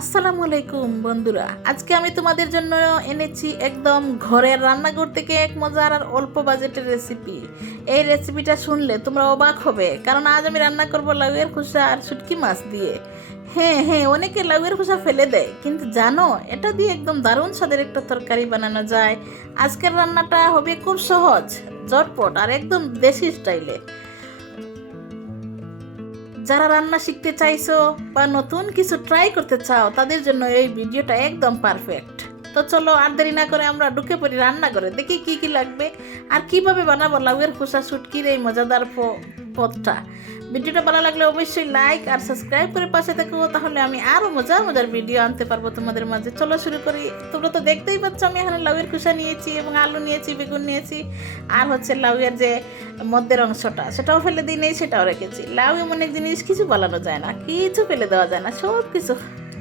আসসালামু আলাইকুম, বন্ধুরা। আজকে আমি তোমাদের জন্য এনেছি একদম ঘরের রান্নাঘর থেকে এক মজার আর অল্প বাজেটের রেসিপি এই রেসিপিটা শুনলে তোমরা অবাক হবে, কারণ আজ আমি রান্না করব লাউয়ের খোসা আর শুটকি মাছ দিয়ে। হ্যাঁ হ্যাঁ অনেকে লাউয়ের খোসা ফেলে দেয়, কিন্তু জানো, এটা দিয়ে একদম দারুণ স্বাদের একটা তরকারি বানানো যায়। আজকের রান্নাটা হবে খুব সহজ, ঝটপট আর একদম দেশি স্টাইলে যারা রান্না শিখতে চাইছো বা নতুন কিছু ট্রাই করতে চাও, তাদের জন্য এই ভিডিওটা একদম পারফেক্ট তো চলো আর দেরি না করে আমরা ঢুকে পড়ি রান্না করে দেখি কি কি লাগবে। আর কীভাবে বানাবো লাউয়ের খোসা, শুটকির এই মজাদার প- পদটা ভিডিওটা ভালো লাগলে অবশ্যই লাইক আর সাবস্ক্রাইব করে পাশে থাকো, তাহলে আমি আরও মজার মজার ভিডিও আনতে পারব তোমাদের মাঝে। চলো শুরু করি। তোমরা তো দেখতেই পাচ্ছ, আমি এখানে লাউয়ের খোসা নিয়েছি এবং আলু নিয়েছি, বেগুন নিয়েছি। আর হচ্ছে লাউয়ের যে মধ্যের অংশটা, সেটাও ফেলে দিই নেই, সেটাও রেখেছি। লাউ এমন এক জিনিস, কিছু বলানো যায় না, কিছু ফেলে দেওয়া যায় না সব কিছু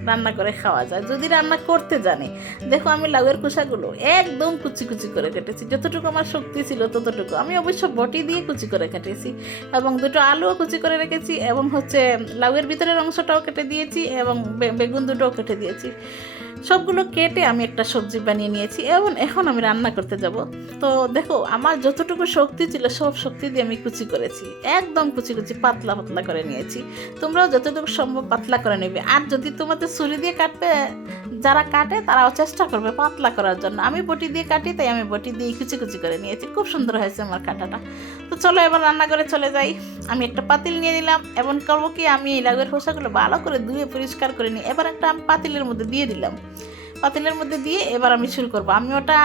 রান্না করে খাওয়া যায়, যদি রান্না করতে জানি। দেখো আমি লাউয়ের কুচাগুলো একদম কুচি কুচি করে কেটেছি, যতটুকু আমার শক্তি ছিল ততটুকু। আমি অবশ্য বটি দিয়ে কুচি করে কেটেছি এবং দুটো আলুও কুচি করে রেখেছি এবং হচ্ছে লাউয়ের ভিতরের অংশটাও কেটে দিয়েছি এবং বেগুন দুটোও কেটে দিয়েছি। সবগুলো কেটে আমি একটা সবজি বানিয়ে নিয়েছি এবং এখন আমি রান্না করতে যাব। তো দেখো আমার যতটুকু শক্তি ছিল সব শক্তি দিয়ে আমি কুচি করেছি, একদম কুচি কুচি পাতলা পাতলা করে নিয়েছি। তোমরাও যতটুকু সম্ভব পাতলা করে নেবে। আর যদি তোমাদের ছুরি দিয়ে কাটতে যারা কাটে তারাও চেষ্টা করবে পাতলা করার জন্য। আমি বটি দিয়ে কাটি, তাই আমি বটি দিয়ে কুচি কুচি করে নিয়েছি। খুব সুন্দর হয়েছে আমার কাটাটা। তো চলো এবার রান্না করে চলে যাই। আমি একটা পাতিল নিয়ে নিলাম এবং করব কি আমি এই লাউয়ের খোসাগুলো ভালো করে ধুয়ে পরিষ্কার করে নিই এবার একটা আমি পাতিলের মধ্যে দিয়ে দিলাম। পাতিলের মধ্যে দিয়ে এবার আমি শুরু করব। আমি ওটা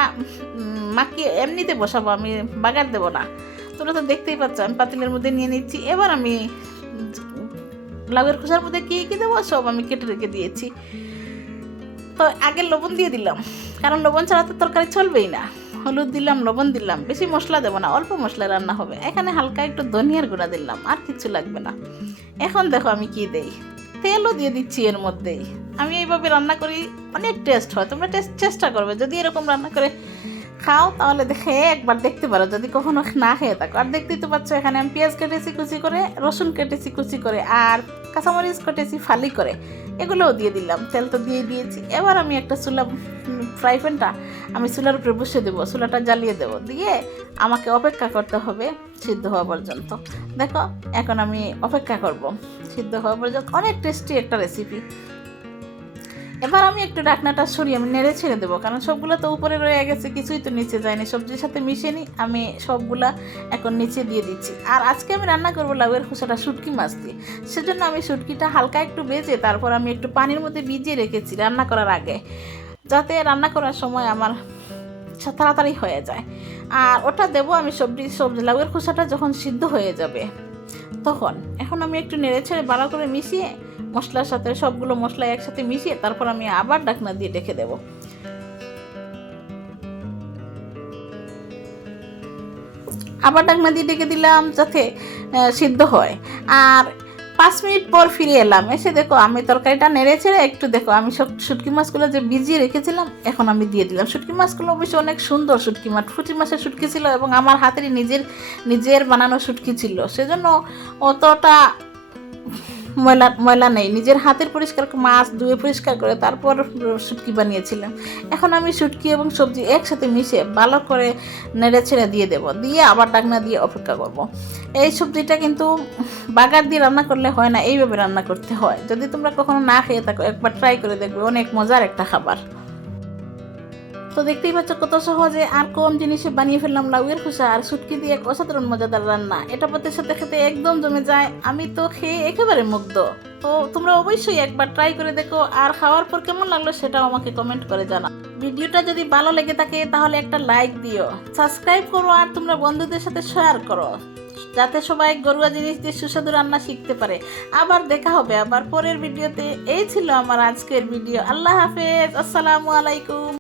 মাখিয়ে এমনিতে বসাবো, আমি বাগার দেবো না। তোরা তো দেখতেই পাচ্ছ, আমি পাতিলের মধ্যে নিয়ে নিচ্ছি। এবার আমি লাউয়ের খোসার মধ্যে কী কী দেবো? সব আমি কেটে রেখে দিয়েছি। তো আগে লবণ দিয়ে দিলাম। কারণ লবণ ছাড়া তো তরকারি চলবেই না। হলুদ দিলাম, লবণ দিলাম। বেশি মশলা দেবো না, অল্প মশলা রান্না হবে। এখানে হালকা একটু ধনিয়ার গুঁড়া দিলাম, আর কিছু লাগবে না। এখন দেখো আমি কি দেই। তেলও দিয়ে দিচ্ছি এর মধ্যেই। আমি এইভাবে রান্না করি, অনেক টেস্ট হয়। তোমরা টেস্ট, চেষ্টা করবে। যদি এরকম রান্না করে খাও, তাহলে দেখে একবার দেখতে পারো। যদি কখনো না খেয়ে থাকো। আর দেখতেই তো পাচ্ছ, এখানে আমি পেঁয়াজ কেটেছি কুচি করে, রসুন কেটেছি কুচি করে, আর কাঁচামরিচ কেটেছি, ফালি করে। এগুলোও দিয়ে দিলাম, তেল তো দিয়ে দিয়েছি। এবার আমি একটা চুলা ফ্রাই প্যানটা আমি চুলার উপরে বসে দেবো, চুলাটা জ্বালিয়ে দেবো। দিয়ে আমাকে অপেক্ষা করতে হবে সিদ্ধ হওয়া পর্যন্ত। দেখো, এখন আমি অপেক্ষা করব সিদ্ধ হওয়া পর্যন্ত। অনেক টেস্টি একটা রেসিপি এবার আমি একটু ডাকনাটা সরিয়ে আমি নেড়ে ছেড়ে দেবো, কারণ সবগুলো তো উপরে রয়ে গেছে, কিছুই তো নিচে যায়নি। সবজির সাথে মিশিয়ে নিই আমি সবগুলা এখন নিচে দিয়ে দিচ্ছি। আর আজকে আমি রান্না করব লাউয়ের খোসাটা শুটকি মাছ দিয়ে। সেজন্য আমি শুটকিটা হালকা একটু বেজে তারপর আমি একটু পানির মধ্যে ভিজিয়ে রেখেছি রান্না করার আগে, যাতে রান্না করার সময় আমার তাড়াতাড়ি হয়ে যায়। আর ওটা দেবো আমি সবজি সবজি, লাউয়ের খোসাটা যখন সিদ্ধ হয়ে যাবে, তখন। এখন আমি একটু নেড়ে ছেড়ে ভালো করে মিশিয়ে মশলার সাথে সবগুলো মশলা একসাথে মিশিয়ে তারপর আমি আবার ডাকনা দিয়ে ডেকে দেবো। আবার ডাকনা দিয়ে ডেকে দিলাম যাতে সিদ্ধ হয়। আর পাঁচ মিনিট পর ফিরে এলাম। এসে দেখো আমি তরকারিটা নেড়ে ছেড়ে একটু দেখো, আমি সব শুটকি মাছগুলো যে ভিজিয়ে রেখেছিলাম, এখন আমি দিয়ে দিলাম। শুটকি মাছগুলো অবশ্যই অনেক সুন্দর শুটকি মাছ ফুটি মাছের শুটকি ছিল এবং আমার হাতেরই নিজের নিজের বানানো শুটকি ছিল। সেজন্য অতটা ময়লা ময়লা নেই। নিজের হাতের পরিষ্কার মাছ ধুয়ে পরিষ্কার করে তারপর শুটকি বানিয়েছিলাম। এখন আমি শুটকি এবং সবজি একসাথে মিশে ভালো করে নেড়ে ছেড়ে দিয়ে দেব। দিয়ে আবার ডাকনা দিয়ে অপেক্ষা করব। এই সবজিটা কিন্তু বাগার দিয়ে রান্না করলে হয় না, এইভাবে রান্না করতে হয়। যদি তোমরা কখনো না খেয়ে থাকো, একবার ট্রাই করে দেখবে, অনেক মজার একটা খাবার। তো দেখতেই পাচ্ছ কত সহজে আর কম জিনিসে বানিয়ে ফেললাম লাউয়ের খোসা আর সুটকি দিয়ে এক অসাধারণ মজাদার রান্না। এটা পাতের সাথে খেতে একদম জমে যায়। আমি তো খেয়ে একেবারে মুগ্ধ। তো তোমরা অবশ্যই একবার ট্রাই করে দেখো আর খাওয়ার পর কেমন লাগল সেটাও আমাকে কমেন্ট করে জানা ভিডিওটা যদি ভালো লেগে থাকে তাহলে একটা লাইক দিও। সাবস্ক্রাইব করো আর তোমরা বন্ধুদের সাথে শেয়ার করো। যাতে সবাই গরুয়া জিনিস দিয়ে সুস্বাদু রান্না শিখতে পারে। আবার দেখা হবে আবার পরের ভিডিওতে। এই ছিল আমার আজকের ভিডিও। আল্লাহ হাফেজ। আসসালামু আলাইকুম।